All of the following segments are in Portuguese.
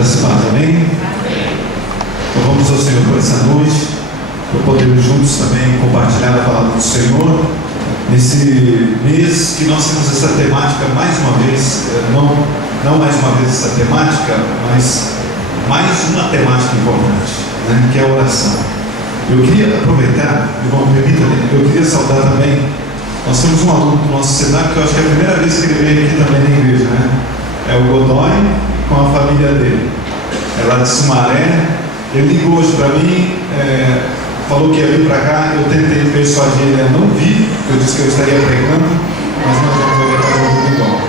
Graças a Deus, amém? Então vamos ao Senhor por essa noite, para podermos juntos também compartilhar a palavra do Senhor, nesse mês que nós temos essa temática mais uma vez, não mais uma vez essa temática, mas mais uma temática importante, né, que é a oração. Eu queria aproveitar, irmão, permita-me, eu queria saudar também, nós temos um aluno do nosso cenário que eu acho que é a primeira vez que ele veio aqui também na igreja, né? É o Godoy com a família dele, é lá de Sumaré. Ele ligou hoje para mim, falou que ia vir para cá. Eu tentei persuadir ele a não vir, eu disse que eu estaria pregando, mas nós vamos ver para o igual.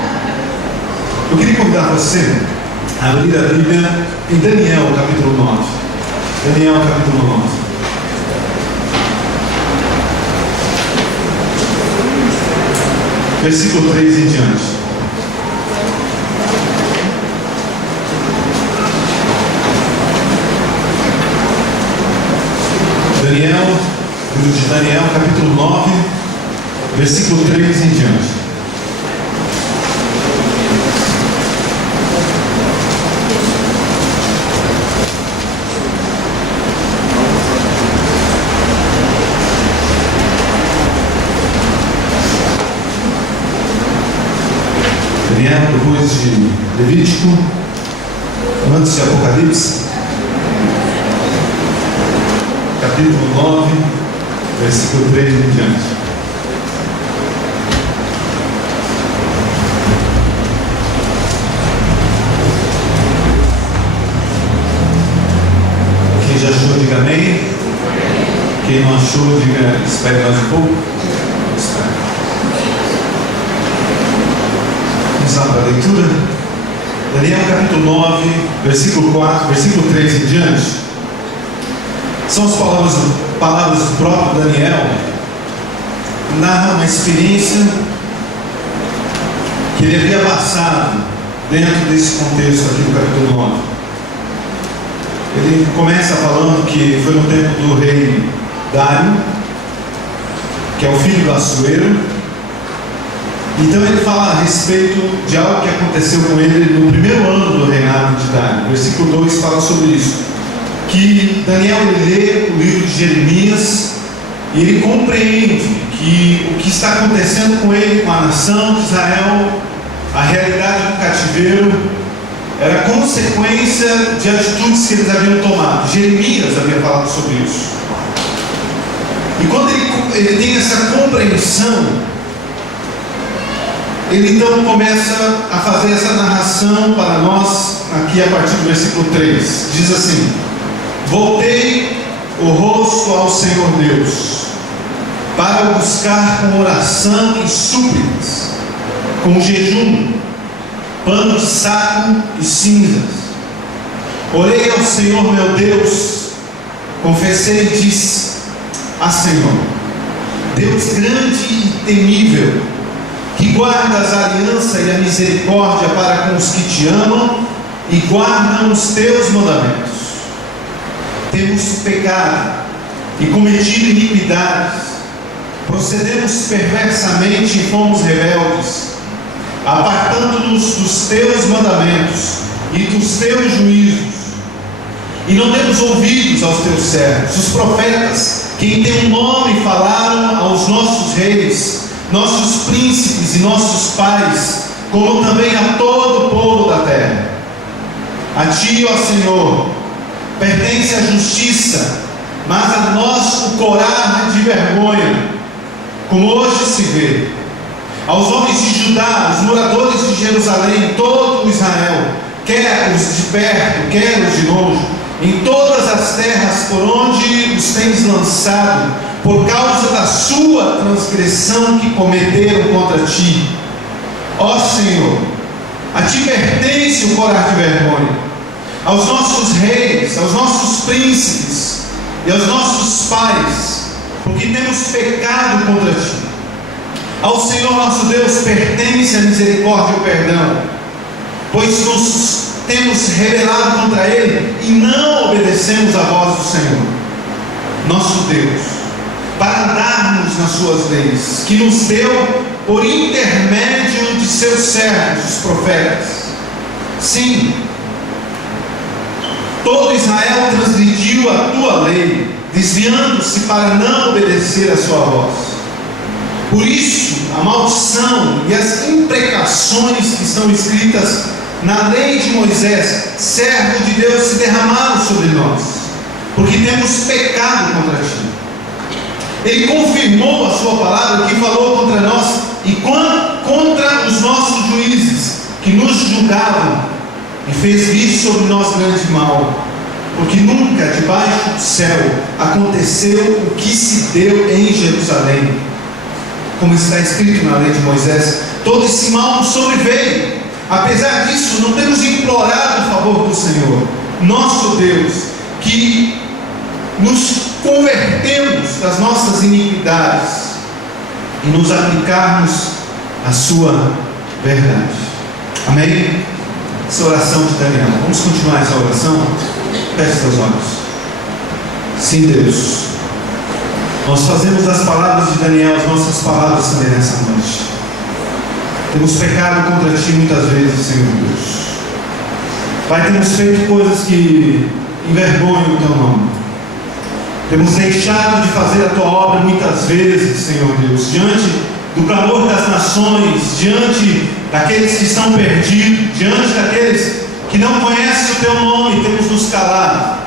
Eu queria convidar você a abrir a Bíblia em Daniel, capítulo 9. Daniel, capítulo 9. Versículo 3 em diante. Livro de Daniel, capítulo 9, versículo 3 em diante. Daniel, depois de Levítico, antes de Apocalipse, capítulo 9, versículo 3 em diante. Quem já achou, diga amém. Quem não achou, diga espere mais um pouco. Vamos lá para a leitura. Daniel capítulo 9, versículo 4, versículo 3 em diante. São as palavras do próprio Daniel, narra uma experiência que ele havia passado dentro desse contexto aqui do capítulo 9. Ele começa falando que foi no tempo do rei Dário, que é o filho do Assuero. Então ele fala a respeito de algo que aconteceu com ele no primeiro ano do reinado de Dário. Versículo 2 fala sobre isso, que Daniel lê o livro de Jeremias e ele compreende que o que está acontecendo com ele, com a nação de Israel, a realidade do cativeiro, era consequência de atitudes que eles haviam tomado. Jeremias havia falado sobre isso. E quando ele tem essa compreensão, ele então começa a fazer essa narração para nós, aqui a partir do versículo 3. Diz assim: voltei o rosto ao Senhor Deus, para o buscar com oração e súplicas, com jejum, pano de saco e cinzas. Orei ao Senhor meu Deus, confessei e disse: Senhor, Deus grande e temível, que guardas a aliança e a misericórdia para com os que te amam e guardam os teus mandamentos. Temos pecado e cometido iniquidades, procedemos perversamente e fomos rebeldes, apartando-nos dos teus mandamentos e dos teus juízos, e não demos ouvidos aos teus servos, os profetas, que em teu nome falaram aos nossos reis, nossos príncipes e nossos pais, como também a todo o povo da terra. A ti, ó Senhor, pertence a justiça, mas a nós o corar de vergonha, como hoje se vê. Aos homens de Judá, os moradores de Jerusalém, todo o Israel, quer os de perto, quer os de longe, em todas as terras por onde os tens lançado, por causa da sua transgressão que cometeram contra ti. Ó Senhor, a ti pertence o corar de vergonha, aos nossos reis, aos nossos príncipes e aos nossos pais, porque temos pecado contra ti. Ao Senhor nosso Deus pertence a misericórdia e o perdão, pois nos temos rebelado contra Ele e não obedecemos a voz do Senhor nosso Deus, para andarmos nas suas leis, que nos deu por intermédio de seus servos, os profetas. Sim, Todo Israel transgrediu a tua lei, desviando-se para não obedecer a sua voz. Por isso, a maldição e as imprecações que estão escritas na lei de Moisés, servo de Deus, se derramaram sobre nós, porque temos pecado contra ti. Ele confirmou a sua palavra que falou contra nós e contra os nossos juízes que nos julgavam, e fez vir sobre nós grande mal, porque nunca debaixo do céu aconteceu o que se deu em Jerusalém, como está escrito na lei de Moisés. Todo esse mal nos sobreveio. Apesar disso, não temos implorado o favor do Senhor, nosso Deus, que nos convertemos das nossas iniquidades e nos aplicarmos à sua verdade. Amém? Essa oração de Daniel. Vamos continuar essa oração? Feche seus olhos. Sim, Deus, nós fazemos das palavras de Daniel as nossas palavras também nessa noite. Temos pecado contra ti muitas vezes, Senhor Deus. Pai, temos feito coisas que envergonham o teu nome. Temos deixado de fazer a tua obra muitas vezes, Senhor Deus, diante do clamor das nações, diante daqueles que estão perdidos, diante daqueles que não conhecem o teu nome, temos nos calado.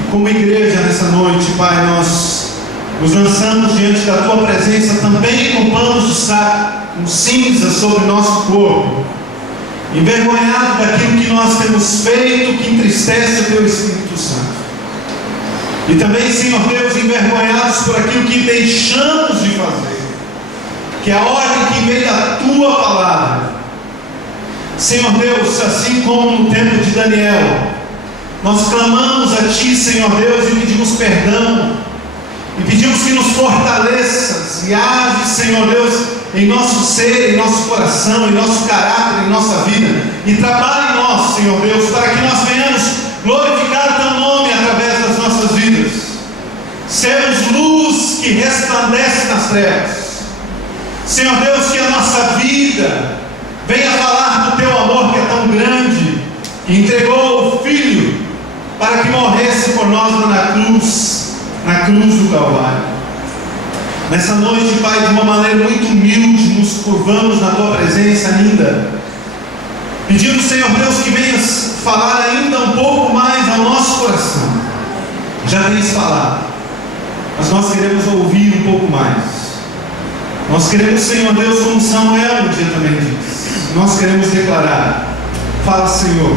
E como igreja nessa noite, Pai, nós nos lançamos diante da tua presença também com panos de saco, com cinza sobre o nosso corpo, envergonhado daquilo que nós temos feito, que entristece o teu Espírito Santo. E também, Senhor Deus, envergonhados por aquilo que deixamos de fazer, que é a ordem que veio da tua palavra. Senhor Deus, assim como no tempo de Daniel, nós clamamos a ti, Senhor Deus, e pedimos perdão, e pedimos que nos fortaleças e age, Senhor Deus, em nosso ser, em nosso coração, em nosso caráter, em nossa vida, e trabalhe em nós, Senhor Deus, para que nós venhamos glorificar o teu nome através das nossas vidas. Sermos luz que resplandece nas trevas. Senhor Deus, que a nossa vida venha falar do teu amor que é tão grande, que entregou o Filho para que morresse por nós na cruz do Calvário. Nessa noite, Pai, de uma maneira muito humilde, nos curvamos na tua presença ainda, pedindo, Senhor Deus, que venhas falar ainda um pouco mais ao nosso coração. Já tens falado, mas nós queremos ouvir um pouco mais. Nós queremos, Senhor Deus, como Samuel um dia também disse, nós queremos declarar: fala, Senhor,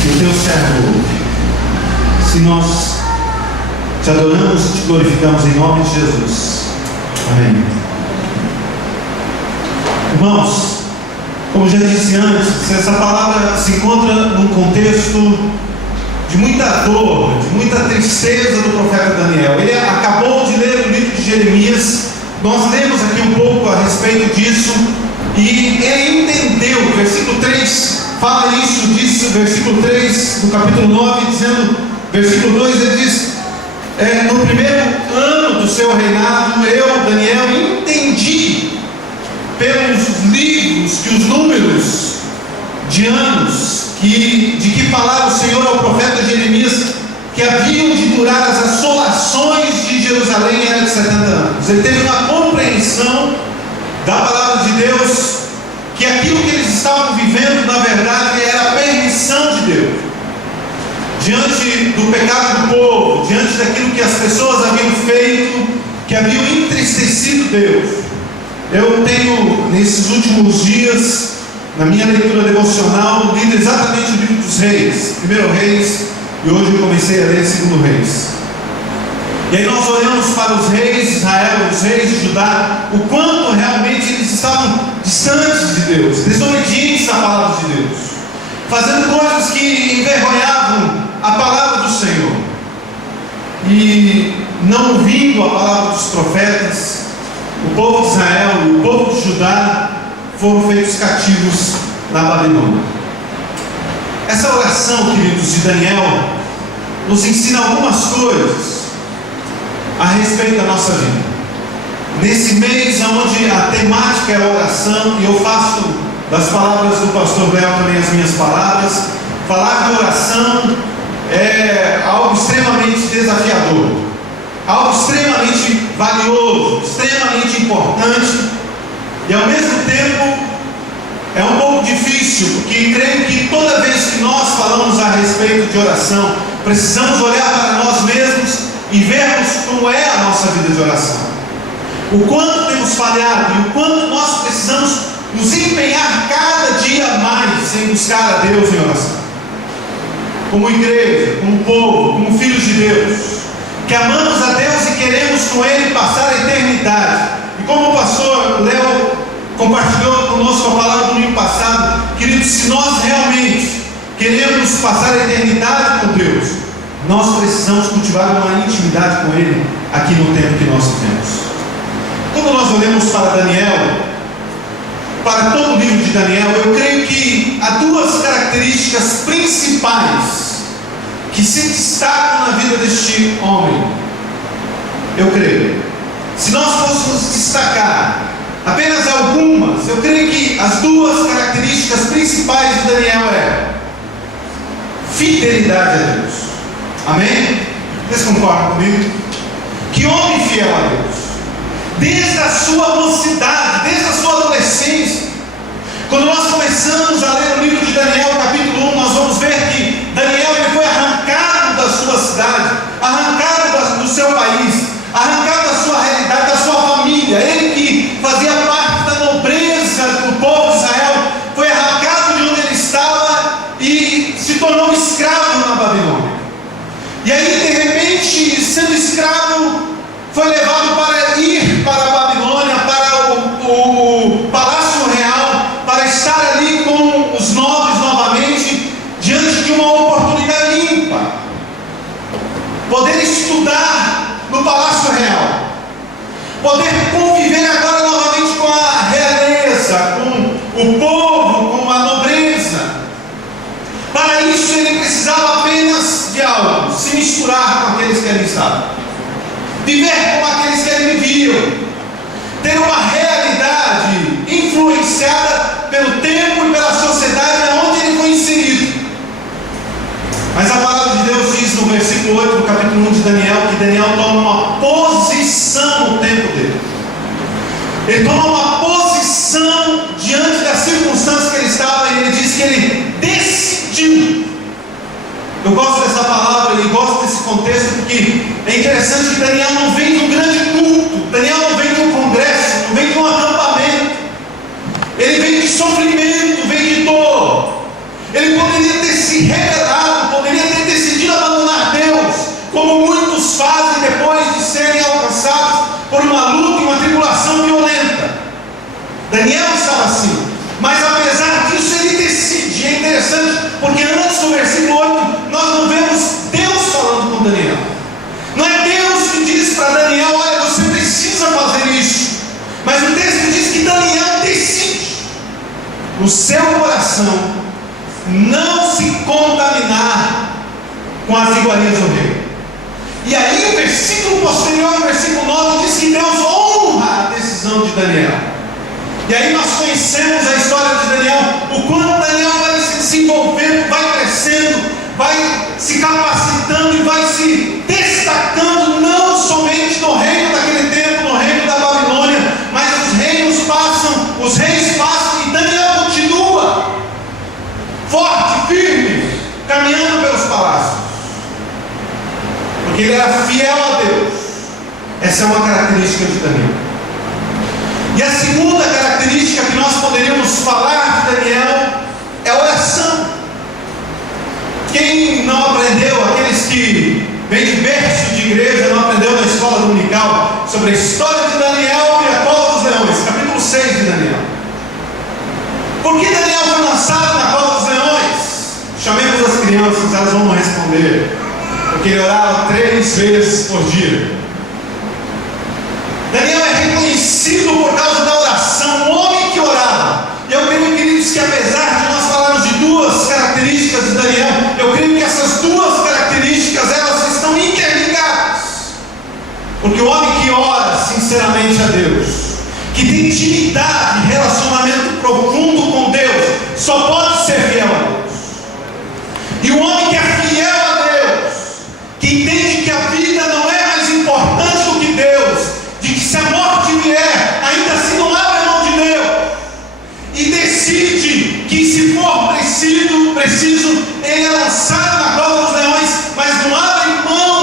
que o teu servo ouve. Se nós te adoramos e te glorificamos em nome de Jesus. Amém. Irmãos, como já disse antes, essa palavra se encontra num contexto de muita dor, de muita tristeza do profeta Daniel. Ele acabou de ler o livro de Jeremias. Nós lemos aqui um pouco a respeito disso, e ele entendeu. Versículo 3 fala isso, diz versículo 3 do capítulo 9, dizendo, versículo 2, ele diz: no primeiro ano do seu reinado, eu, Daniel, entendi pelos livros que os números de anos de que falava o Senhor ao profeta Jeremias, que haviam de durar as assolações de Jerusalém, era de 70 anos. Ele teve uma compreensão da palavra de Deus, que aquilo que eles estavam vivendo, na verdade, era a permissão de Deus. Diante do pecado do povo, diante daquilo que as pessoas haviam feito, que haviam entristecido Deus. Eu tenho, nesses últimos dias, na minha leitura devocional, lido exatamente o livro dos Reis, primeiro Reis, e hoje eu comecei a ler segundo Reis. E aí nós olhamos para os reis de Israel, os reis de Judá, o quanto realmente eles estavam distantes de Deus, desobedientes à palavra de Deus, fazendo coisas que envergonhavam a palavra do Senhor, e não ouvindo a palavra dos profetas. O povo de Israel e o povo de Judá foram feitos cativos na Babilônia. Essa oração, queridos, de Daniel nos ensina algumas coisas a respeito da nossa vida. Nesse mês onde a temática é a oração, e eu faço das palavras do pastor Léo também as minhas palavras, falar de oração é algo extremamente desafiador, algo extremamente valioso, extremamente importante, e ao mesmo tempo é um pouco difícil, porque creio que toda vez que nós falamos a respeito de oração, precisamos olhar para nós mesmos e vermos como é a nossa vida de oração, o quanto temos falhado e o quanto nós precisamos nos empenhar cada dia mais em buscar a Deus em oração, como igreja, como povo, como filhos de Deus, que amamos a Deus e queremos com Ele passar a eternidade. E como o pastor Léo compartilhou conosco a palavra do domingo passado, queridos, se nós realmente queremos passar a eternidade com Deus, nós precisamos cultivar uma intimidade com Ele aqui no tempo que nós vivemos. Quando nós olhamos para Daniel, para todo o livro de Daniel, eu creio que há duas características principais que se destacam na vida deste homem. Eu creio, se nós fôssemos destacar apenas algumas, eu creio que as duas características principais de Daniel é fidelidade a Deus. Amém? Vocês concordam comigo? Que homem fiel a Deus, desde a sua mocidade, desde a sua adolescência. Quando nós começamos a ler o livro de Daniel, capítulo 1, nós vamos ver que Daniel ele foi arrancado da sua cidade, arrancado do seu país, arrancado da sua realidade, da sua família. Ele que fazia parte da nobreza do povo de Israel, foi arrancado de onde ele estava e se tornou escravo na Babilônia. E aí, de repente, sendo escravo, foi levado para ir para a Babilônia, para o palácio real, para estar ali com os nobres novamente, diante de uma oportunidade ímpar, poder estudar no palácio real, poder conviver agora novamente com a realeza, com o povo, com a nobreza. Para isso ele precisava apenas de algo: se misturar com aqueles que ali estavam, viver como aqueles que ali viviam, ter uma realidade influenciada pelo tempo e pela sociedade onde ele foi inserido. Mas a palavra de Deus diz no versículo 8 do capítulo 1 de Daniel, que Daniel toma uma posição no tempo dele. Ele toma uma posição diante das circunstâncias que ele estava, e ele diz que ele decidiu. Eu gosto dessa palavra e gosto desse contexto, porque é interessante que Daniel não vem de um grande culto, Daniel não vem de um congresso, não vem de um acampamento, ele vem de sofrimento, vem de dor. Ele poderia ter se rebelado, poderia ter decidido abandonar Deus, como muitos fazem depois de serem alcançados por uma luta e uma tribulação violenta. Daniel estava assim, mas apesar disso ele decide. É interessante, porque antes do versículo 8 nós não vemos Deus falando com Daniel. Não é Deus que diz para Daniel: olha, você precisa fazer isso. Mas o texto diz que Daniel decide no seu coração não se contaminar com as iguarias do rei. E aí o versículo posterior, o versículo 9, diz que Deus honra a decisão de Daniel. E aí nós conhecemos a história de Daniel, o quanto Daniel vai se desenvolvendo, vai crescendo, vai se capacitando e vai se destacando, não somente no reino daquele tempo, no reino da Babilônia, mas os reis passam e Daniel continua forte, firme, caminhando pelos palácios, porque ele era fiel a Deus. Essa é uma característica de Daniel. E a segunda característica que nós poderíamos falar de Daniel é a oração. Quem não aprendeu, aqueles que vêm de berço de igreja, não aprendeu na escola dominical sobre a história de Daniel e a cova dos leões, capítulo 6 de Daniel. Por que Daniel foi lançado na cova dos leões? Chamemos as crianças, elas vão responder. Porque ele orava 3 vezes por dia. Daniel é reconhecido por causa da oração, um homem que orava. E eu creio, queridos, que apesar de nós falarmos de duas características de Daniel, eu creio que essas duas características, elas estão interligadas. Porque o homem que ora sinceramente a Deus, que tem intimidade, relacionamento profundo com Deus, só pode ser fiel a Deus. E o homem que é fiel a Deus, que entende que a vida não é mais importante do que Deus, de que se a morte vier, ainda assim não abre mão de Deus, e decide que se for preciso, ele é lançado na cova dos leões, mas não abre mão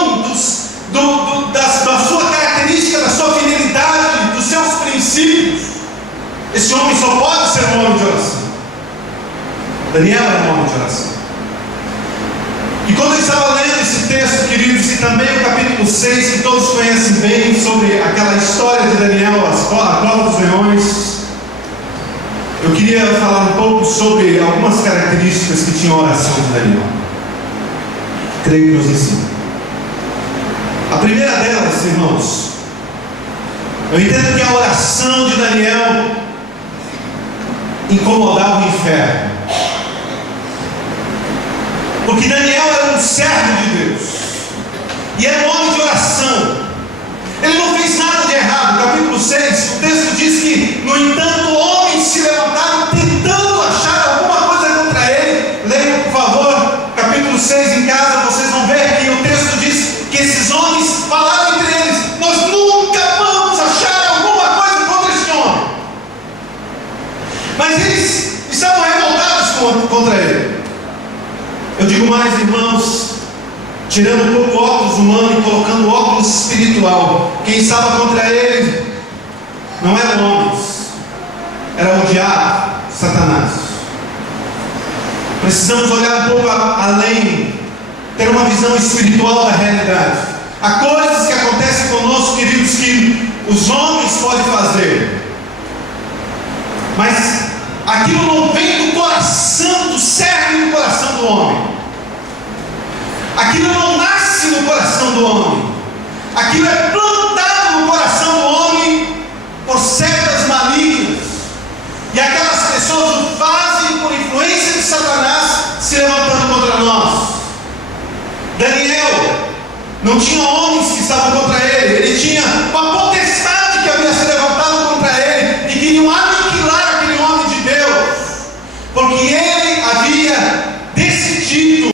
da sua característica, da sua fidelidade, dos seus princípios. Esse homem só pode ser um homem de oração. Daniel era um homem de oração. E quando eu estava lendo esse texto, queridos, e também o capítulo 6, que todos conhecem bem, sobre aquela história de Daniel, a cova dos leões, eu queria falar um pouco sobre algumas características que tinha a oração de Daniel. Creio que nos ensina. A primeira delas, irmãos, eu entendo que a oração de Daniel incomodava o inferno. Porque Daniel era um servo de Deus, e era um homem de oração. Ele não fez nada de errado. Capítulo 6, o texto diz que, no entanto, homens se levantaram tentando achar alguma coisa contra ele. Leiam, por favor, capítulo 6 em casa, vocês vão ver que o texto diz que esses homens falaram entre eles: nós nunca vamos achar alguma coisa contra este homem. Mas eles estavam revoltados contra ele. Eu digo mais, irmãos, tirando um pouco o óculos humano e colocando o óculos espiritual, quem estava contra ele não eram homens, era o diabo, Satanás. Precisamos olhar um pouco além, ter uma visão espiritual da realidade. Há coisas que acontecem conosco, queridos, que os homens podem fazer, mas aquilo não vem do coração, do cerne do coração do homem. Aquilo não nasce no coração do homem. Aquilo é plantado no coração do homem por setas malignas. E aquelas pessoas o fazem por influência de Satanás se levantando contra nós. Daniel não tinha homens que estavam contra ele. Ele tinha uma potestade que havia se levantado contra ele e queriam aniquilar aquele homem de Deus, porque ele havia decidido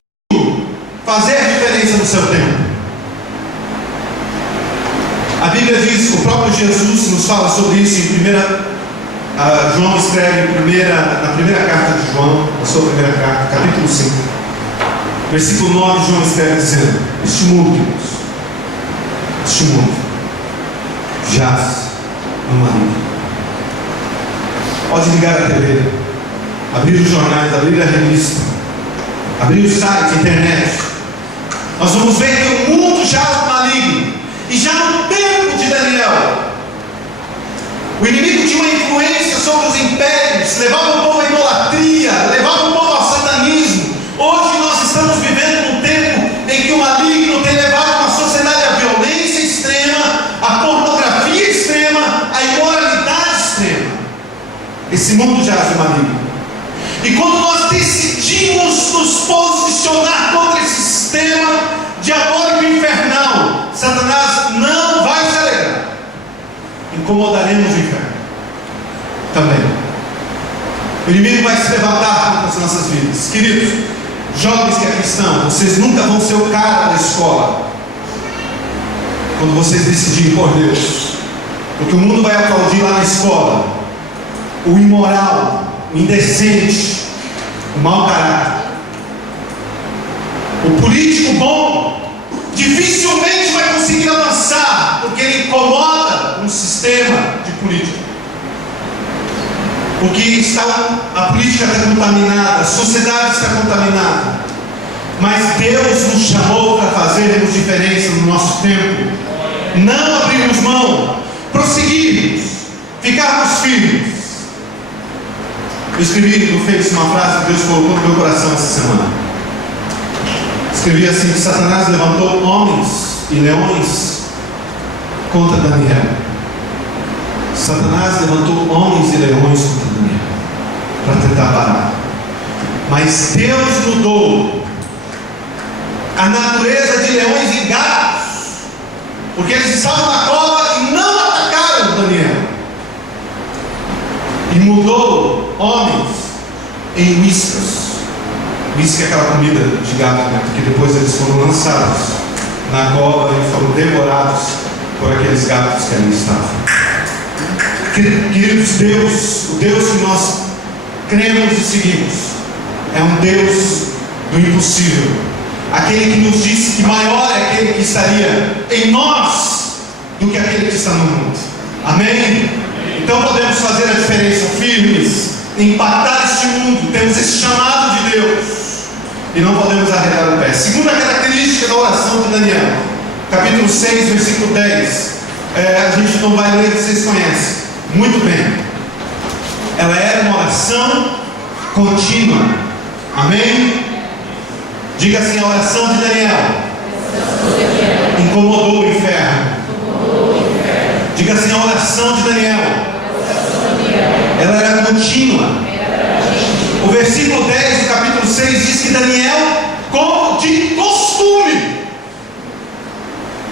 fazer a diferença no seu tempo. A Bíblia diz, o próprio Jesus nos fala sobre isso em João escreve na primeira carta de João, a sua primeira carta, capítulo 5, versículo 9, João escreve dizendo: este mundo jaz no maligno. Pode ligar a TV, abrir os jornais, abrir a revista, abrir o site, a internet. Nós vamos ver que o mundo jaz no maligno. E já no tempo de Daniel, o inimigo tinha uma influência sobre os impérios, levava o povo à idolatria, levava o povo ao satanismo. Hoje nós estamos vivendo num tempo em que o maligno tem levado uma sociedade à violência extrema, à pornografia extrema, à imoralidade extrema. Esse mundo jaz no maligno. E quando nós decidimos nos posicionar contra esse sistema diabólico e infernal, Satanás não vai se alegrar. Incomodaremos o inferno também. O inimigo vai se levantar contra as nossas vidas. Queridos, jovens que é cristão, vocês nunca vão ser o cara da escola quando vocês decidirem por Deus, porque o mundo vai aplaudir lá na escola o imoral, o indecente, o mau caráter. O político bom dificilmente vai conseguir avançar, porque ele incomoda um sistema de política. Porque a política está contaminada, a sociedade está contaminada. Mas Deus nos chamou para fazermos diferença no nosso tempo. Não abrirmos mão, prosseguirmos, ficarmos firmes. Eu escrevi no Face uma frase que Deus colocou no meu coração essa semana. Escrevi assim: que Satanás levantou homens e leões contra Daniel. Satanás levantou homens e leões contra Daniel para tentar parar. Mas Deus mudou a natureza de leões e gatos, porque eles estavam na cova e não atacaram Daniel. E mudou homens em iscas isso que aquela comida de gato, né? Porque depois eles foram lançados na cova e foram devorados por aqueles gatos que ali estavam. Queridos, o Deus que nós cremos e seguimos é um Deus do impossível, aquele que nos disse que maior é aquele que estaria em nós do que aquele que está no mundo. Amém? Então podemos fazer a diferença firmes, impactar este mundo. Temos esse chamado de Deus e não podemos arredar o pé. Segunda característica da oração de Daniel, capítulo 6, versículo 10. A gente não vai ler, vocês conhecem muito bem. Ela era uma oração contínua. Amém? Diga assim: a oração de Daniel incomodou o inferno. Diga assim: a oração de Daniel, ela era contínua. O versículo 10 do capítulo 6 diz que Daniel, como de costume,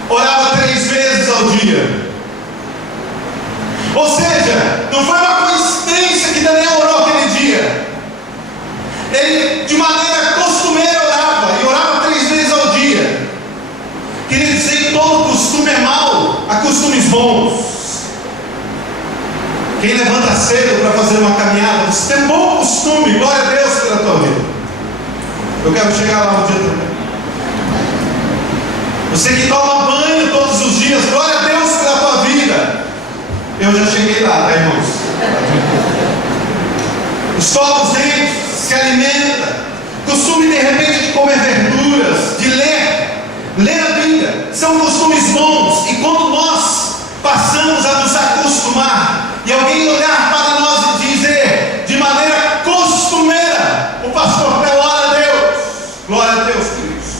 orava 3 vezes ao dia. Ou seja, não foi uma coincidência que Daniel orou aquele dia. Ele de maneira costumeira orava, e orava 3 vezes ao dia. Queria dizer que todo costume é mau, há costumes bons. Quem levanta cedo para fazer uma caminhada, você tem bom costume, glória a Deus pela tua vida. Eu quero chegar lá um dia também. Você que toma banho todos os dias, glória a Deus pela tua vida. Eu já cheguei lá, tá, irmãos? Escova os dentes, se alimenta, costume de repente de comer verduras, de ler a Bíblia, são costumes bons. E quando nós passamos a nos acostumar, e alguém olhar para nós e dizer de maneira costumeira: o pastor Pel, ora a Deus, glória a Deus, queridos.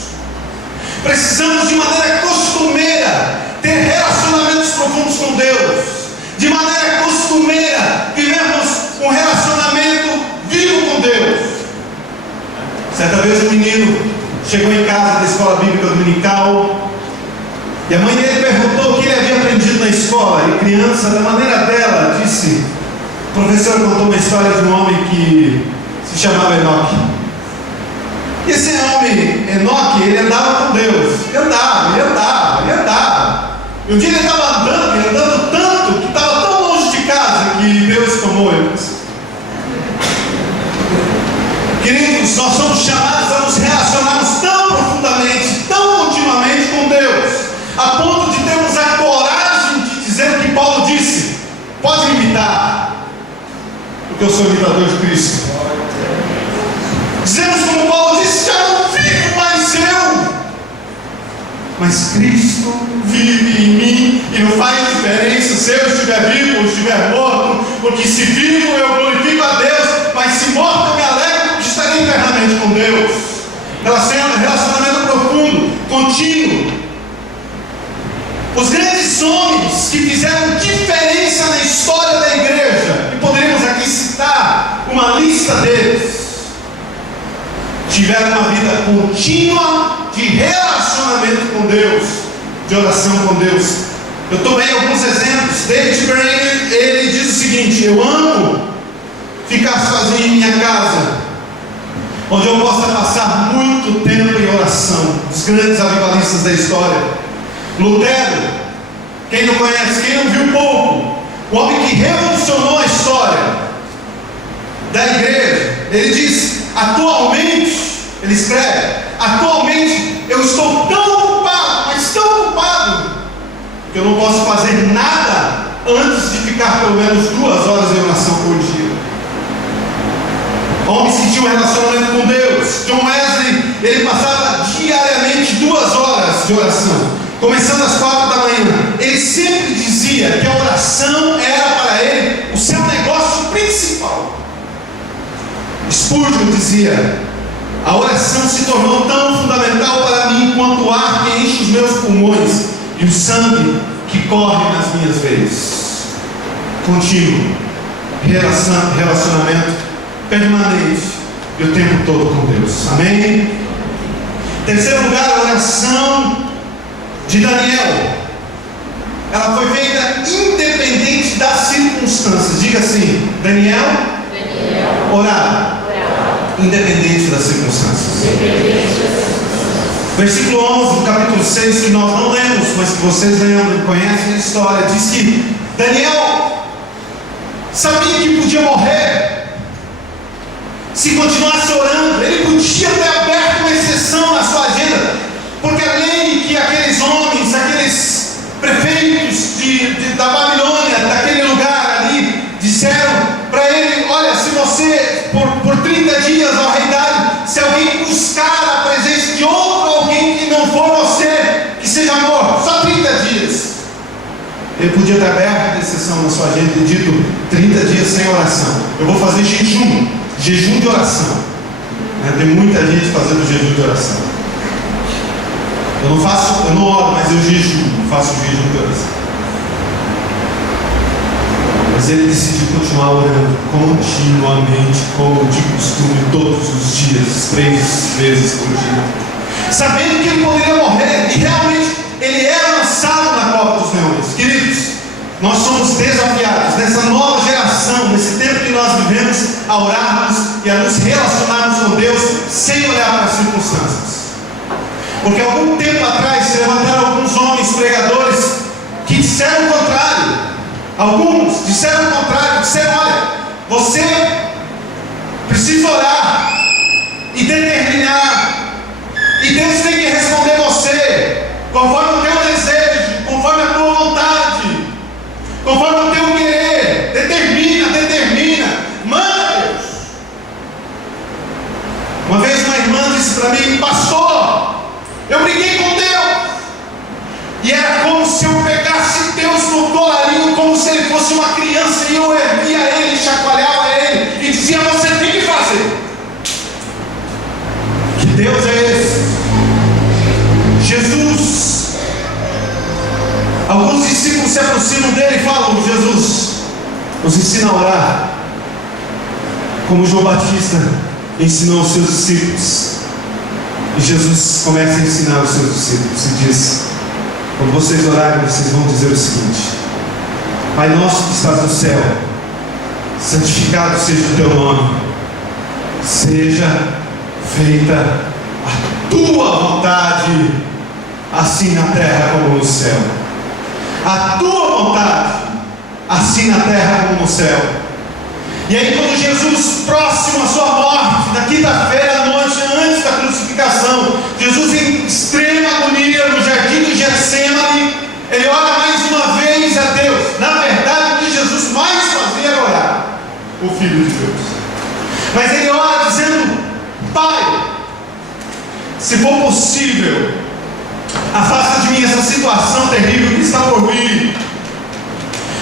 Precisamos de maneira costumeira ter relacionamentos profundos com Deus. De maneira costumeira vivemos um relacionamento vivo com Deus. Certa vez um menino chegou em casa da escola bíblica dominical, e a mãe dele perguntou o que ele havia aprendido na escola. E criança, da maneira dela, disse: o professor contou uma história de um homem que se chamava Enoque. E esse homem, Enoque, ele andava com Deus. Ele andava. E um dia ele estava andando tanto, que estava tão longe de casa, que Deus tomou ele. Queridos, nós somos chamados a nos relacionarmos tão profundamente, tão continuamente com Deus, a ponto de termos a coragem de dizer o que Paulo disse: pode me imitar, porque eu sou imitador de Cristo. Dizemos como Paulo disse: já não vivo mais eu, mas Cristo vive em mim, e não faz diferença se eu estiver vivo ou estiver morto, porque se vivo eu glorifico a Deus, mas se morto eu me alegro, porque estarei eternamente com Deus. Relacionamento profundo, contínuo. Os grandes homens que fizeram diferença na história da igreja, e poderíamos aqui citar uma lista deles, tiveram uma vida contínua de relacionamento com Deus, de oração com Deus. Eu tomei alguns exemplos. David Brainerd, ele diz o seguinte: eu amo ficar sozinho em minha casa, onde eu possa passar muito tempo em oração. Os grandes avivalistas da história. Lutero, quem não conhece, quem não viu pouco, o homem que revolucionou a história da igreja, ele diz: atualmente, ele escreve, atualmente eu estou tão ocupado, mas tão ocupado, que eu não posso fazer nada antes de ficar pelo menos 2 horas em oração por dia. O homem sentiu um relacionamento com Deus. John Wesley, ele passava diariamente 2 horas de oração, começando às 4 da manhã. Ele sempre dizia que a oração era para ele o seu negócio principal. Spurgeon dizia: a oração se tornou tão fundamental para mim quanto o ar que enche os meus pulmões e o sangue que corre nas minhas veias. Contínuo, relacionamento permanente e o tempo todo com Deus. Amém? Terceiro lugar, a oração de Daniel, ela foi feita independente das circunstâncias. Diga assim: Daniel orava independente das circunstâncias. Versículo 11 do capítulo 6, que nós não lemos, mas que vocês lembram e conhecem a história, diz que Daniel sabia que podia morrer se continuasse orando. Ele podia ter aberto uma exceção na sua agenda, porque além de que aqueles homens, aqueles prefeitos da Babilônia, daquele lugar ali, disseram para ele: olha, se você por 30 dias, ó rei Dário, se alguém buscar a presença de outro alguém que não for você, que seja morto, só 30 dias. Ele podia ter aberto a exceção na sua agenda e dito: 30 dias sem oração, eu vou fazer jejum de oração. Tem muita gente fazendo jejum de oração. Eu não oro, mas eu faço jejum de oração. Mas ele decidiu continuar orando continuamente, como de costume, todos os dias, 3 vezes por dia, sabendo que ele poderia morrer, e realmente ele era lançado na cova dos leões. Queridos, nós somos desafiados nessa nova geração, nesse tempo que nós vivemos, a orarmos e a nos relacionarmos com Deus sem olhar para as circunstâncias. Porque algum tempo atrás se levantaram alguns homens pregadores que disseram o contrário. Alguns disseram o contrário, disseram: olha, você precisa orar e determinar, e Deus tem que responder você conforme o teu desejo, conforme a tua vontade, conforme o teu querer. Determina, manda Deus. Uma vez uma irmã disse para mim: pastor, eu briguei com Deus, e era como se eu pegasse Deus no colarinho, como se ele fosse uma criança, e eu erguia ele, chacoalhava ele e dizia: você tem que fazer. Que Deus é esse? Jesus. Alguns discípulos se aproximam dele e falam: Jesus, nos ensina a orar como João Batista ensinou os seus discípulos. E Jesus começa a ensinar os seus discípulos e diz: quando vocês orarem, vocês vão dizer o seguinte: Pai nosso que estás no céu, santificado seja o teu nome, seja feita a tua vontade, assim na terra como no céu. A tua vontade, assim na terra como no céu. E aí, quando Jesus, próximo à sua morte, na quinta-feira à noite, antes da crucificação, Jesus em extrema agonia no jardim do Getsemane, ele ora mais uma vez a Deus. Na verdade, o que Jesus mais fazia era orar, o Filho de Deus. Mas ele ora dizendo: Pai, se for possível, afasta de mim essa situação terrível que está por vir,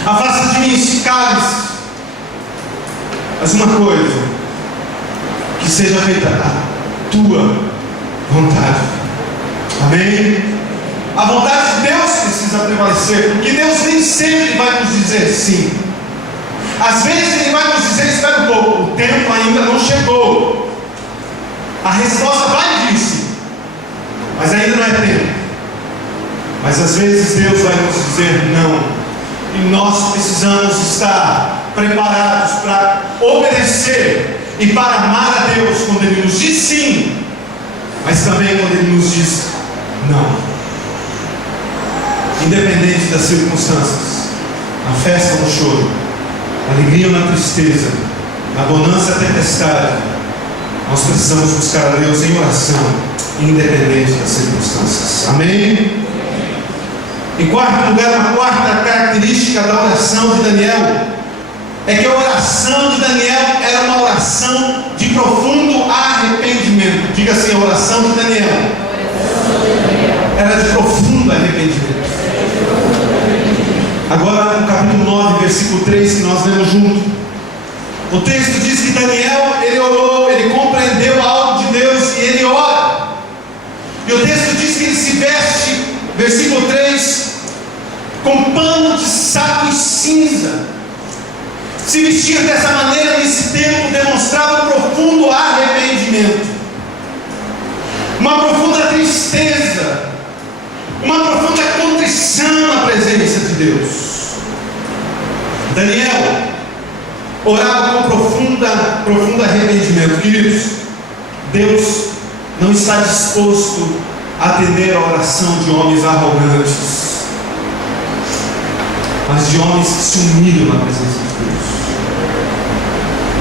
afasta de mim esse cálice. Mas uma coisa, que seja feita a tua vontade. Amém? A vontade de Deus precisa prevalecer, porque Deus nem sempre vai nos dizer sim. Às vezes Ele vai nos dizer: espera um pouco, o tempo ainda não chegou. A resposta vai vir sim, mas ainda não é tempo. Mas às vezes Deus vai nos dizer não, e nós precisamos estar preparados para obedecer e para amar a Deus quando Ele nos diz sim, mas também quando Ele nos diz não. Independente das circunstâncias, na festa ou no choro, na alegria ou na tristeza, na bonança ou tempestade, nós precisamos buscar a Deus em oração, independente das circunstâncias. Amém? Em quarto lugar, uma quarta característica da oração de Daniel é que a oração de Daniel era uma oração de profundo arrependimento. Diga assim: a oração de Daniel era de profundo arrependimento. Agora no capítulo 9, versículo 3, que nós lemos junto, o texto diz que Daniel, ele orou, ele compreendeu algo de Deus e ele ora. E o texto diz que ele se veste, versículo 3, com pano de saco e cinza. Se vestir dessa maneira nesse tempo demonstrava um profundo arrependimento, uma profunda tristeza, uma profunda contrição na presença de Deus. Daniel orava com profundo arrependimento. Queridos, Deus não está disposto a atender a oração de homens arrogantes, mas de homens que se humilham na presença de Deus.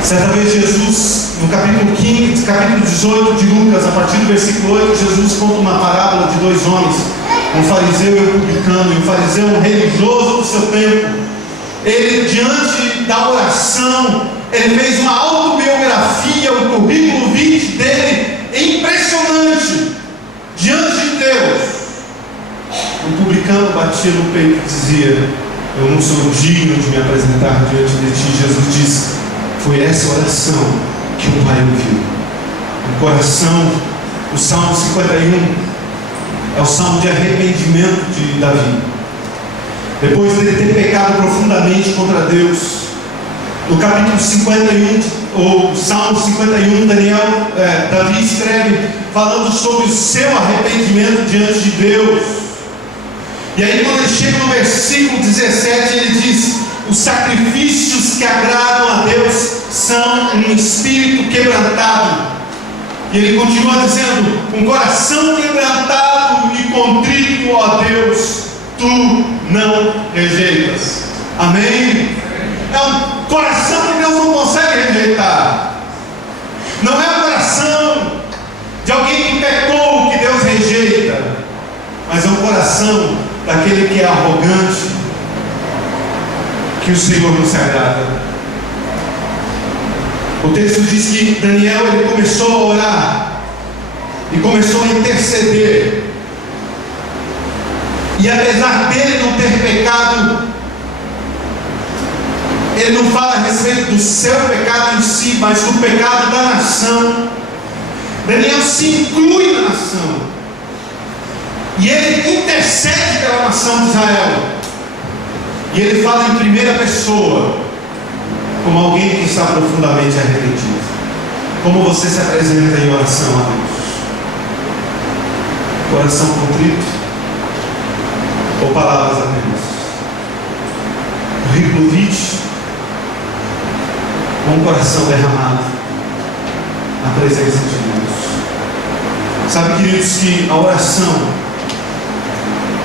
Certa vez Jesus, no capítulo 15, capítulo 18 de Lucas, a partir do versículo 8, Jesus conta uma parábola de dois homens, um fariseu e um publicano. E o fariseu, um religioso do seu tempo, ele, diante da oração, ele fez uma autobiografia, o currículo vitae dele é impressionante diante de Deus. O publicano batia no peito e dizia: eu não sou digno de me apresentar diante de ti. Jesus disse: foi essa oração que o Pai ouviu. O coração, o Salmo 51 é o salmo de arrependimento de Davi. Depois de ele ter pecado profundamente contra Deus, no capítulo 51, ou Salmo 51, Davi escreve falando sobre o seu arrependimento diante de Deus. E aí, quando ele chega no versículo 17, ele diz: os sacrifícios que agradam a Deus são um espírito quebrantado. E ele continua dizendo: um coração quebrantado e contrito, ó Deus, tu não rejeitas. Amém? É um coração que Deus não consegue rejeitar. Não é um coração de alguém que pecou que Deus rejeita, mas é um coração daquele que é arrogante, que o Senhor não se agrada. O texto diz que Daniel, ele começou a orar e começou a interceder. E apesar dele não ter pecado, ele não fala a respeito do seu pecado em si, mas do pecado da nação. Daniel se inclui na nação e ele intercede pela nação de Israel. E ele fala em primeira pessoa, como alguém que está profundamente arrependido. Como você se apresenta em oração a Deus? Coração contrito ou palavras apenas? Currículo vitae ou um coração derramado na presença de Deus? Sabe, queridos, que a oração,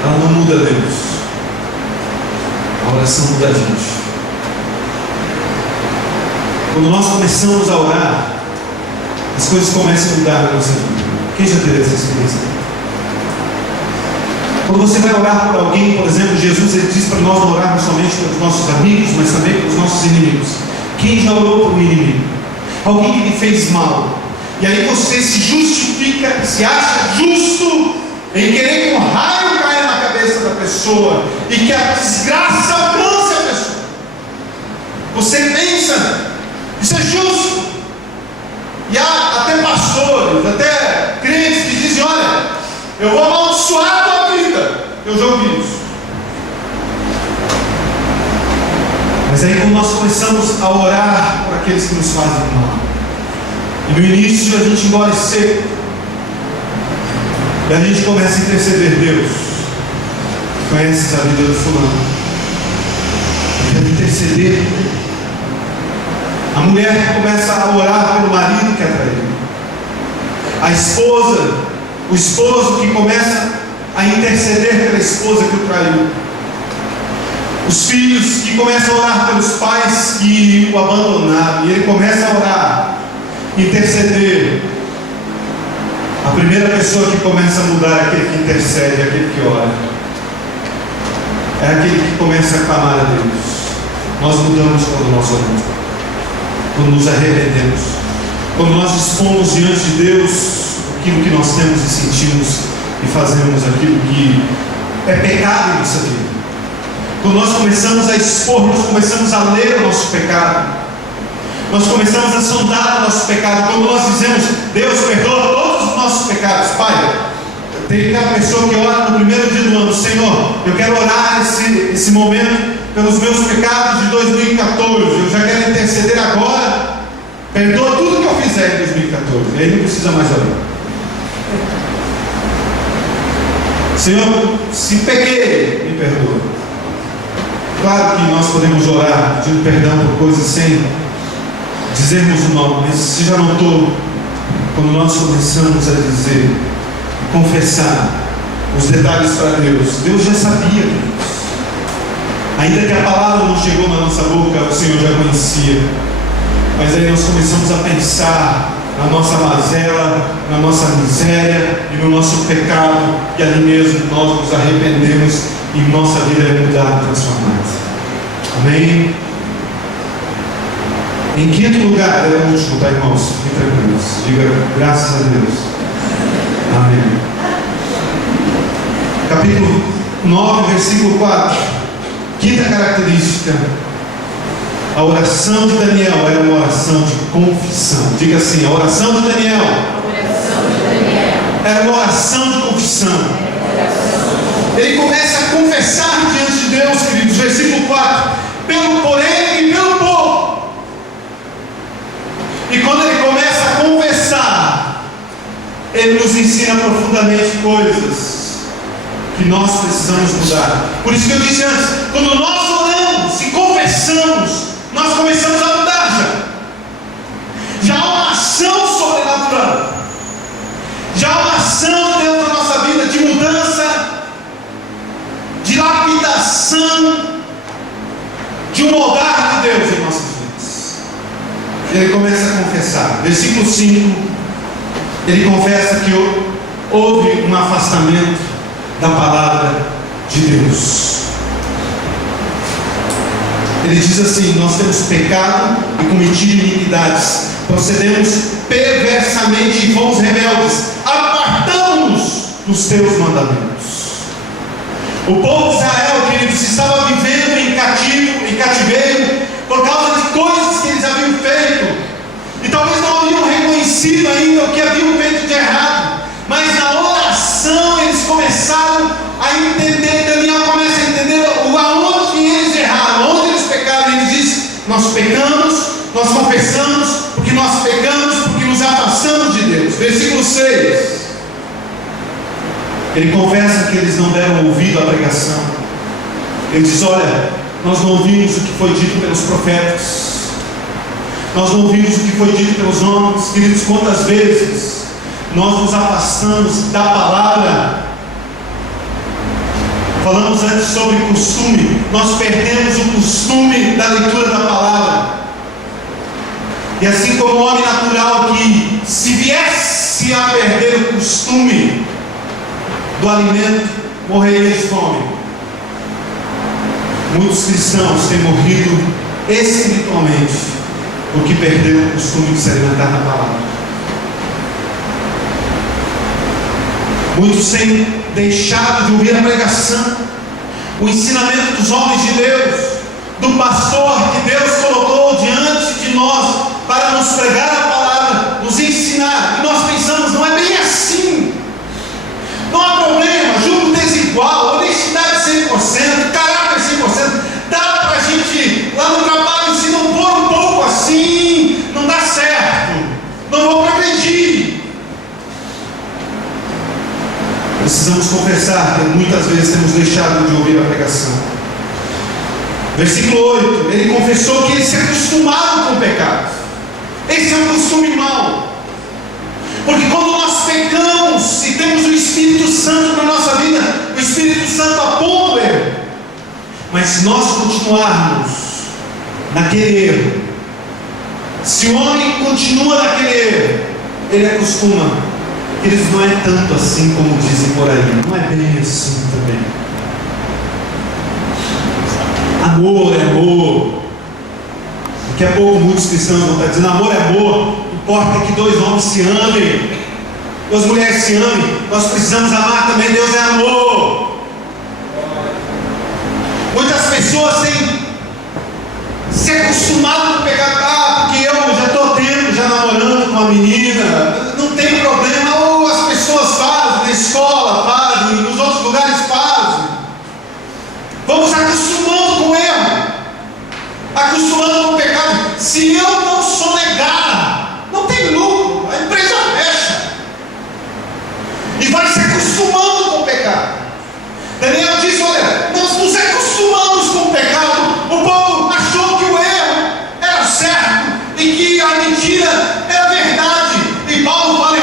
ela não muda Deus, a oração muda a gente. Quando nós começamos a orar, as coisas começam a mudar na nossa vida. Quem já teve essa experiência? Quando você vai orar por alguém, por exemplo, Jesus, ele diz para nós não orarmos somente pelos nossos amigos, mas também pelos nossos inimigos. Quem já orou por um inimigo? Alguém que lhe fez mal. E aí você se justifica, se acha justo em querer que um raio caia na cabeça da pessoa e que a desgraça alcance a pessoa. Você pensa, isso é justo. E há até pastores, até crentes que dizem: olha, eu vou amaldiçoar a tua vida. Eu já ouvi isso. Mas aí, quando nós começamos a orar por aqueles que nos fazem mal, e no início a gente engole seco, e a gente começa a interceder: Deus, conheces a vida do fulano, eu quero interceder. A mulher começa a orar pelo marido que a traiu. A esposa, o esposo que começa a interceder pela esposa que o traiu. Os filhos que começam a orar pelos pais que o abandonaram. E ele começa a orar, interceder. A primeira pessoa que começa a mudar é aquele que intercede, é aquele que ora. É aquele que começa a clamar a Deus. Nós mudamos quando nós oramos, quando nos arrependemos, quando nós dispomos diante de Deus aquilo que nós temos e sentimos e fazemos aquilo que é pecado em nossa vida. Quando nós começamos a expor, nós começamos a ler o nosso pecado, nós começamos a sondar o nosso pecado. Quando nós dizemos: Deus, perdoa todos os nossos pecados. Pai, tem aquela pessoa que ora no primeiro dia do ano: Senhor, eu quero orar esse momento pelos meus pecados de 2014, eu já quero interceder agora, perdoa tudo que eu fizer em 2014, e aí não precisa mais orar. Senhor, se pequei, me perdoa. Claro que nós podemos orar pedindo perdão por coisas sem dizermos o nome, mas se já notou quando nós começamos a dizer, confessar os detalhes para Deus, Deus já sabia disso. Ainda que a palavra não chegou na nossa boca, o Senhor já conhecia. Mas aí nós começamos a pensar na nossa mazela, na nossa miséria e no nosso pecado, e ali mesmo nós nos arrependemos e nossa vida é mudada, transformada. Amém? Em quinto lugar, é o último, tá, irmãos? Fiquem tranquilos. Diga graças a Deus. Amém. Capítulo 9, versículo 4. Quinta característica. A oração de Daniel era uma oração de confissão. Diga assim: a oração de Daniel era uma oração de confissão. Ele começa a confessar diante de Deus, queridos. Versículo 4: por ele e pelo povo. E quando ele começa a confessar, ele nos ensina profundamente coisas que nós precisamos mudar. Por isso que eu disse antes, quando nós oramos e confessamos, nós começamos a mudar já há uma ação sobrenatural, já há uma ação de Deus na nossa vida, de mudança, de lapidação, de um moldar de Deus em nossas vidas. Ele começa a confessar. Versículo 5, ele confessa que houve um afastamento da palavra de Deus. Ele diz assim: nós temos pecado e cometido iniquidades, procedemos perversamente e fomos rebeldes, apartamos-nos dos teus mandamentos. O povo de Israel, queridos, estava vivendo em cativeiro por causa de coisas que eles haviam feito, e talvez não haviam reconhecido ainda o que haviam feito de errado, mas na oração eles começaram a entender. Daniel começa a entender aonde eles erraram, onde eles pecaram. Ele diz: nós pecamos, nós confessamos, porque nós pecamos, porque nos afastamos de Deus. Versículo 6, ele confessa que eles não deram ouvido à pregação. Ele diz: olha, nós não ouvimos o que foi dito pelos profetas, nós não ouvimos o que foi dito pelos homens. Queridos, quantas vezes nós nos afastamos da palavra? Falamos antes sobre costume. Nós perdemos o costume da leitura da palavra. E assim como o homem natural, que se viesse a perder o costume do alimento, morreria de fome, muitos cristãos têm morrido espiritualmente porque perderam o costume de se alimentar da palavra. Muitos têm deixado de ouvir a pregação, o ensinamento dos homens de Deus, do pastor que Deus colocou diante de nós para nos pregar a palavra, nos ensinar. E nós pensamos: não é bem assim, não há problema, julgo desigual, honestidade 100%, caráter 100%, dá para a gente lá no trabalho, se não for um pouco assim, não dá certo, não vou progredir. Precisamos confessar que muitas vezes temos deixado de ouvir a pregação. Versículo 8, ele confessou que ele se acostumava com o pecado. Esse é um costume mau, porque quando nós pecamos e temos o Espírito Santo na nossa vida, o Espírito Santo aponta o erro, mas se nós continuarmos naquele erro, se o homem continua naquele erro, ele acostuma. Eles não é tanto assim como dizem por aí, não é bem assim também. Amor é amor. Daqui a pouco muitos cristãos vão estar dizendo: amor é amor, importa que dois homens se amem, duas mulheres se amem, nós precisamos amar também, Deus é amor. Muitas pessoas têm se acostumado com o pecado, porque eu já estou já namorando com uma menina, não tem problema, ou as pessoas fazem, na escola fazem, nos outros lugares fazem. Vamos acostumando com o erro, acostumando com o pecado. Se eu não sonegar, não tem lucro, a empresa fecha, e vai se acostumando com o pecado. Daniel diz: olha, nós nos acostumamos com o pecado. O povo achou que o erro era certo e que a mentira era verdade. E Paulo fala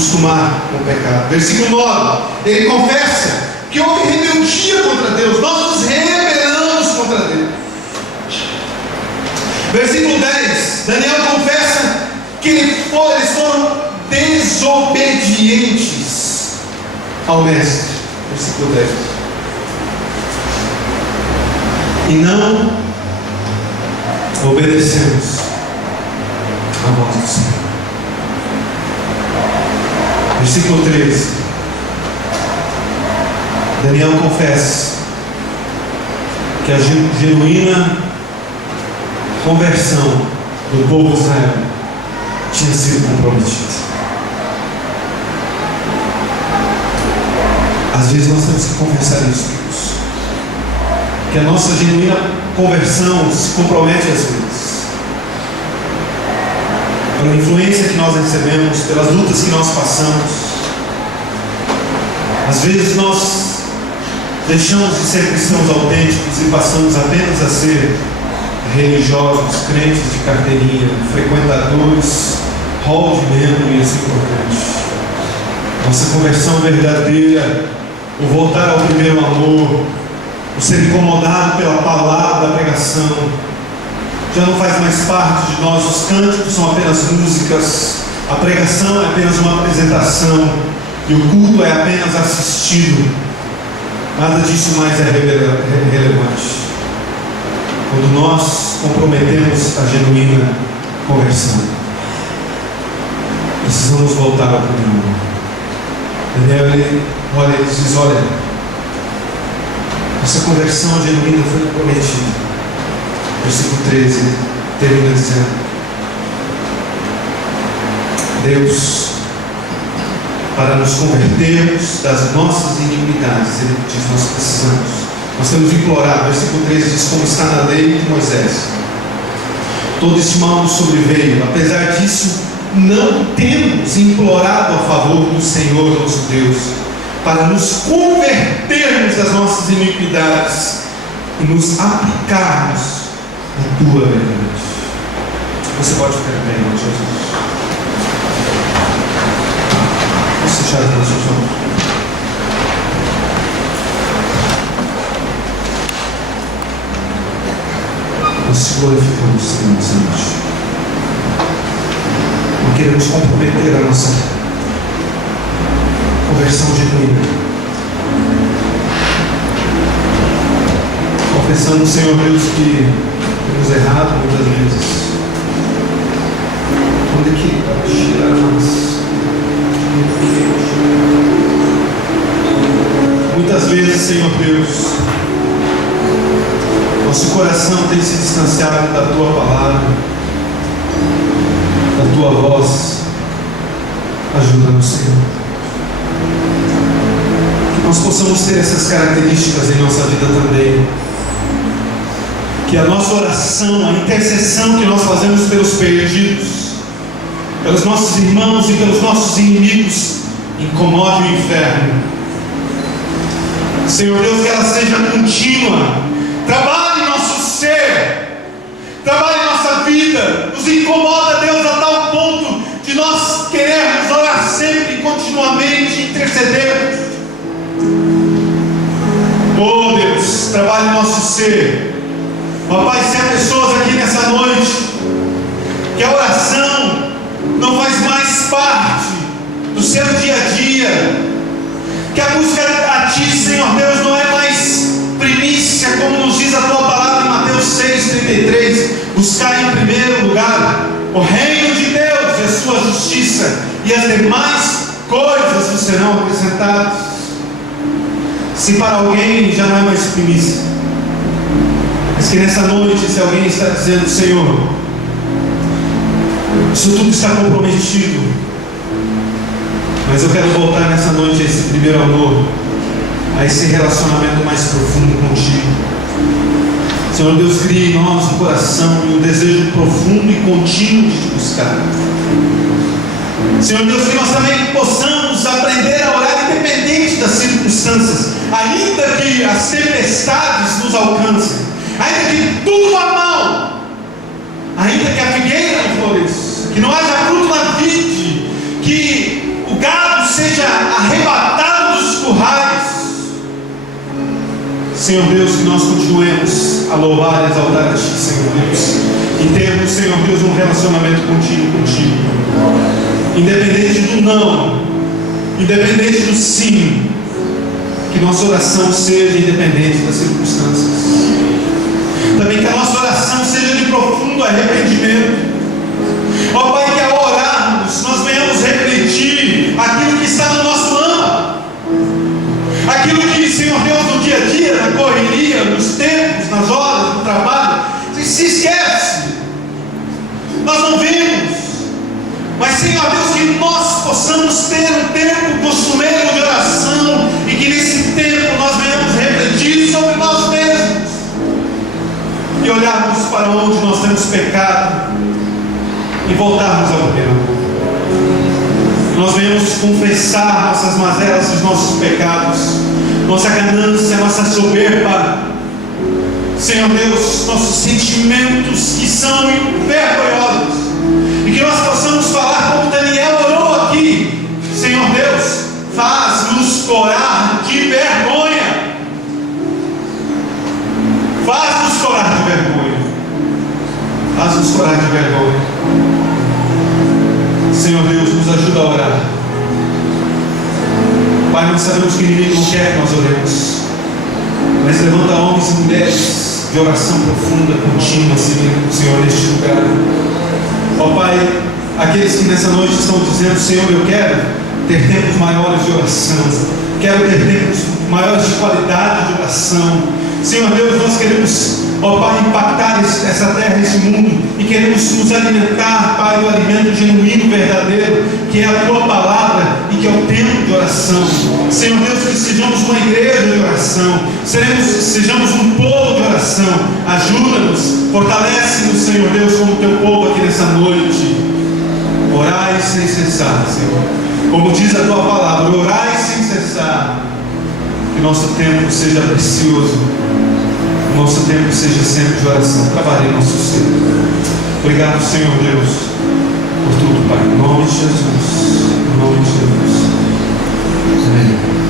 acostumar com o pecado. Versículo 9, ele confessa que houve rebeldia contra Deus, nós nos rebelamos contra Deus. Versículo 10, Daniel confessa que eles foram desobedientes ao mestre. Versículo 10. E não obedecemos a voz do Senhor. Versículo 13. Daniel confessa que a genuína conversão do povo de Israel tinha sido comprometida. Às vezes nós temos que confessar isso, Deus, que a nossa genuína conversão se compromete às vezes pela influência que nós recebemos, pelas lutas que nós passamos. Às vezes nós deixamos de ser cristãos autênticos e passamos apenas a ser religiosos, crentes de carteirinha, frequentadores, hall de membro e assim por diante. Nossa conversão verdadeira, o voltar ao primeiro amor, o ser incomodado pela palavra da pregação, já não faz mais parte de nós. Os cânticos são apenas músicas, a pregação é apenas uma apresentação e o culto é apenas assistido. Nada disso mais é relevante. Quando nós comprometemos a genuína conversão, precisamos voltar ao primeiro amor. Daniel, ele diz, olha, essa conversão genuína foi comprometida. Versículo 13, termina dizendo: Deus, para nos convertermos das nossas iniquidades, ele diz, nós temos implorado. Versículo 13 diz, como está na lei de Moisés, todo este mal nos sobreveio. Apesar disso, não temos implorado a favor do Senhor nosso Deus, para nos convertermos das nossas iniquidades e nos aplicarmos na tua verdade. Você pode ficar bem, irmão Jesus. Vamos fechar as nossas olhos. Nós te glorificamos, Senhor, nessa noite. Não queremos comprometer a nossa conversão genuína, confessando, Senhor Deus, que temos errado muitas vezes. Onde que tirar nós? Muitas vezes, Senhor Deus, nosso coração tem se distanciado da tua palavra, da tua voz. Ajuda-nos, Senhor, que nós possamos ter essas características em nossa vida também. Que a nossa oração, a intercessão que nós fazemos pelos perdidos, pelos nossos irmãos e pelos nossos inimigos, incomode o inferno. Senhor Deus, que ela seja contínua. Trabalhe em nosso ser, trabalhe em nossa vida. Nos incomoda, Deus, a tal ponto de nós querermos orar sempre e continuamente, interceder. Oh Deus, trabalhe em nosso ser. Papai, se há pessoas aqui nessa noite que a oração não faz mais parte do seu dia a dia, que a busca a Ti, Senhor Deus, não é mais primícia, como nos diz a Tua palavra em Mateus 6,33, buscar em primeiro lugar o reino de Deus e a Sua justiça, e as demais coisas vos serão acrescentadas. Se para alguém já não é mais primícia, mas que nessa noite, se alguém está dizendo, Senhor, isso tudo está comprometido, mas eu quero voltar nessa noite a esse primeiro amor, a esse relacionamento mais profundo contigo. Senhor Deus, crie em nós um coração e um desejo profundo e contínuo de te buscar. Senhor Deus, que nós também possamos aprender a orar independente das circunstâncias, ainda que as tempestades nos alcancem, ainda que tudo vá mal, ainda que a figueira não floresça, que não haja fruto na vide, que o gado seja arrebatado dos currais. Senhor Deus, que nós continuemos a louvar e exaltar a Ti, Senhor Deus, e termos, Senhor Deus, um relacionamento contigo. Independente do não, independente do sim, que nossa oração seja independente das circunstâncias. Também que a nossa oração seja de profundo arrependimento. Ó Pai, que ao orarmos nós venhamos refletir aquilo que está no nosso âmago, aquilo que, Senhor Deus, no dia a dia, na correria, nos tempos, nas horas, no trabalho, se esquece, nós não vemos. Mas, Senhor Deus, que nós possamos ter um tempo costumeiro de oração e que nesse tempo nós venhamos refletir sobre nós mesmos e olharmos para onde nós temos pecado e voltarmos ao primeiro amor. Nós venhamos confessar nossas mazelas, os nossos pecados, nossa ganância, nossa soberba, Senhor Deus, nossos sentimentos que são vergonhosos, e que nós possamos falar como Daniel orou aqui: Senhor Deus, faz-nos corar de vergonha. Faz-nos corar de vergonha. Faz-nos corar de vergonha. Senhor Deus, nos ajuda a orar. Pai, nós sabemos que o inimigo não quer que nós oremos, mas levanta homens e mulheres de oração profunda, contínua, Senhor, neste lugar. Ó Pai, aqueles que nessa noite estão dizendo: Senhor, eu quero ter tempos maiores de oração, quero ter tempos maiores de qualidade de oração. Senhor Deus, nós queremos, ó Pai, impactar essa terra, esse mundo, e queremos nos alimentar, Pai, do alimento genuíno, verdadeiro, que é a Tua palavra e que é o tempo de oração. Senhor Deus, que sejamos uma igreja de oração, sejamos um povo de oração. Ajuda-nos, fortalece-nos, Senhor Deus, como Teu povo aqui nessa noite. Orai sem cessar, Senhor. Como diz a Tua palavra, orai sem cessar. Que nosso tempo seja precioso, o nosso tempo seja sempre de oração. Trabalhe em nosso ser. Obrigado, Senhor Deus, por tudo, Pai. Em nome de Jesus. Em nome de Jesus. Amém.